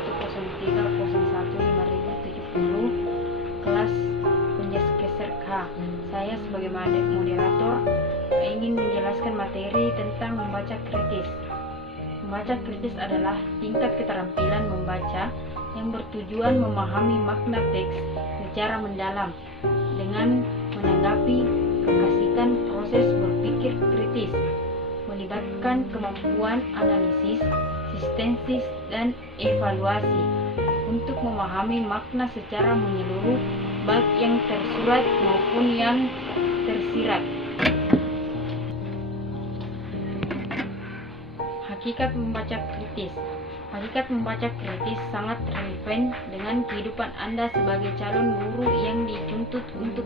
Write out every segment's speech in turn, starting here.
0103015070 kelas Penjaskes K. Saya sebagai moderator ingin menjelaskan materi tentang membaca kritis. Membaca kritis adalah tingkat keterampilan membaca yang bertujuan memahami makna teks secara mendalam dengan menanggapi keasikan proses berpikir kritis, melibatkan kemampuan analisis, sintesis, dan evaluasi untuk memahami makna secara menyeluruh, baik yang tersurat maupun yang tersirat. Hakikat membaca kritis. Hakikat membaca kritis sangat relevan dengan kehidupan Anda sebagai calon guru yang dituntut untuk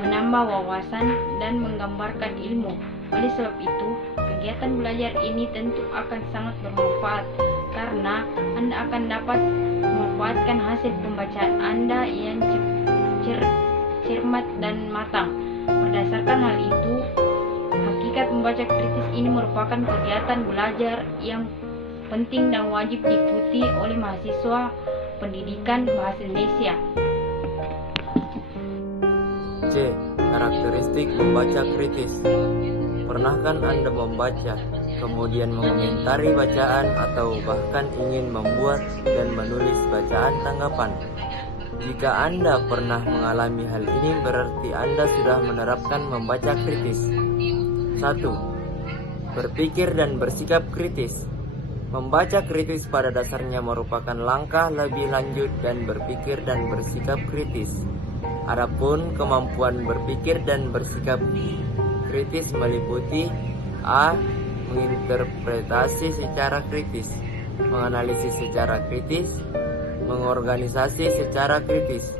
menambah wawasan dan menggambarkan ilmu. Oleh sebab itu, kegiatan belajar ini tentu akan sangat bermanfaat karena Anda akan dapat memanfaatkan hasil pembacaan Anda yang cermat dan matang. Berdasarkan hal itu, hakikat membaca kritis ini merupakan kegiatan belajar yang penting dan wajib diikuti oleh mahasiswa pendidikan bahasa Indonesia. C. Karakteristik membaca kritis. Pernahkah Anda membaca, kemudian mengomentari bacaan atau bahkan ingin membuat dan menulis bacaan tanggapan? Jika Anda pernah mengalami hal ini, berarti Anda sudah menerapkan membaca kritis. 1. Berpikir dan bersikap kritis. Membaca kritis pada dasarnya merupakan langkah lebih lanjut dan berpikir dan bersikap kritis. Adapun kemampuan berpikir dan bersikap kritis meliputi A. Menginterpretasi secara kritis, menganalisis secara kritis, mengorganisasi secara kritis,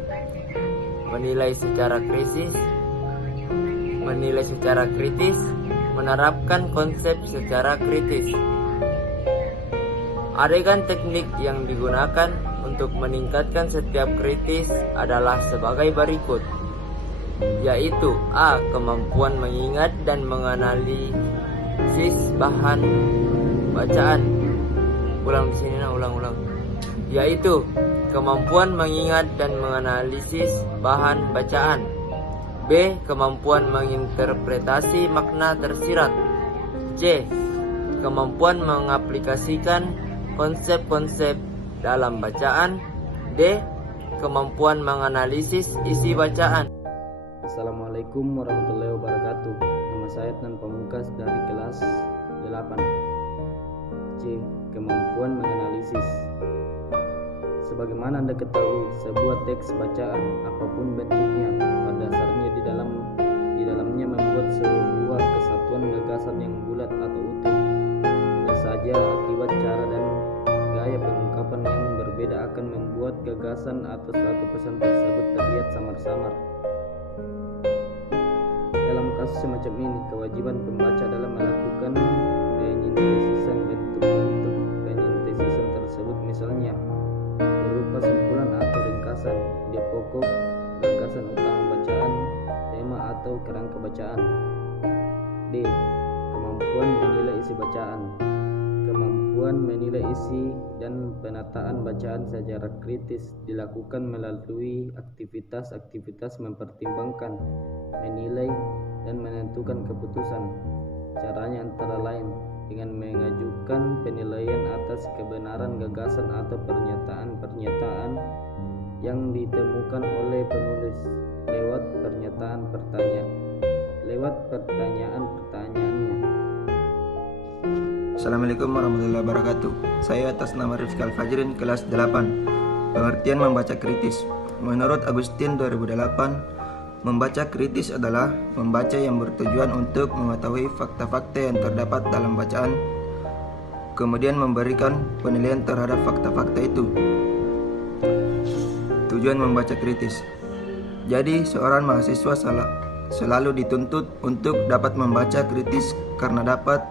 menilai secara kritis, menerapkan konsep secara kritis. Adegan teknik yang digunakan untuk meningkatkan setiap kritis adalah sebagai berikut, yaitu A. Kemampuan mengingat dan menganalisis bahan bacaan. Yaitu kemampuan mengingat dan menganalisis bahan bacaan. B. Kemampuan menginterpretasi makna tersirat. C. Kemampuan mengaplikasikan konsep-konsep dalam bacaan. D. Kemampuan menganalisis isi bacaan. Assalamualaikum warahmatullahi wabarakatuh. Nama saya Adnan Pamungkas dari kelas 8. C. Kemampuan menganalisis. Sebagaimana Anda ketahui, sebuah teks bacaan apapun bentuknya, pada dasarnya di dalamnya membuat sebuah kesatuan gagasan yang bulat atau utuh. Hanya saja akibat cara dan gaya pengungkapan yang berbeda akan membuat gagasan atau suatu pesan tersebut terlihat samar-samar. Dalam kasus semacam ini, kewajiban pembaca adalah melakukan penyintesisan bentuk-bentuk penyintesisan tersebut, misalnya berupa simpulan atau ringkasan di pokok gagasan utama bacaan, tema atau kerangka bacaan. D. Kemampuan menilai isi bacaan. Kemampuan menilai isi dan penataan bacaan secara kritis dilakukan melalui aktivitas-aktivitas mempertimbangkan, menilai, dan menentukan keputusan. Caranya antara lain dengan mengajukan penilaian atas kebenaran gagasan atau pernyataan-pernyataan yang ditemukan oleh penulis lewat pertanyaan-pertanyaannya. Assalamualaikum warahmatullahi wabarakatuh. Saya atas nama Rifki Al-Fajrin, kelas 8. Pengertian membaca kritis. Menurut Agustin 2008, membaca kritis adalah membaca yang bertujuan untuk mengetahui fakta-fakta yang terdapat dalam bacaan, kemudian memberikan penilaian terhadap fakta-fakta itu. Tujuan membaca kritis. Jadi, seorang mahasiswa selalu dituntut untuk dapat membaca kritis karena dapat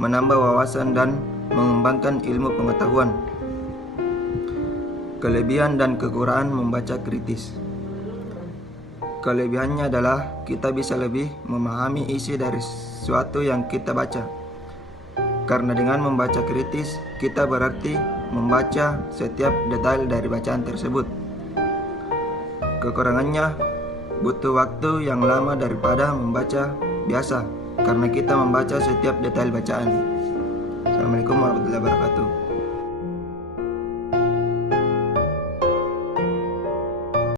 menambah wawasan dan mengembangkan ilmu pengetahuan. Kelebihan dan kekurangan membaca kritis. Kelebihannya adalah kita bisa lebih memahami isi dari sesuatu yang kita baca. Karena dengan membaca kritis, kita berarti membaca setiap detail dari bacaan tersebut. Kekurangannya, butuh waktu yang lama daripada membaca biasa karena kita membaca setiap detail bacaan. Assalamualaikum warahmatullahi wabarakatuh.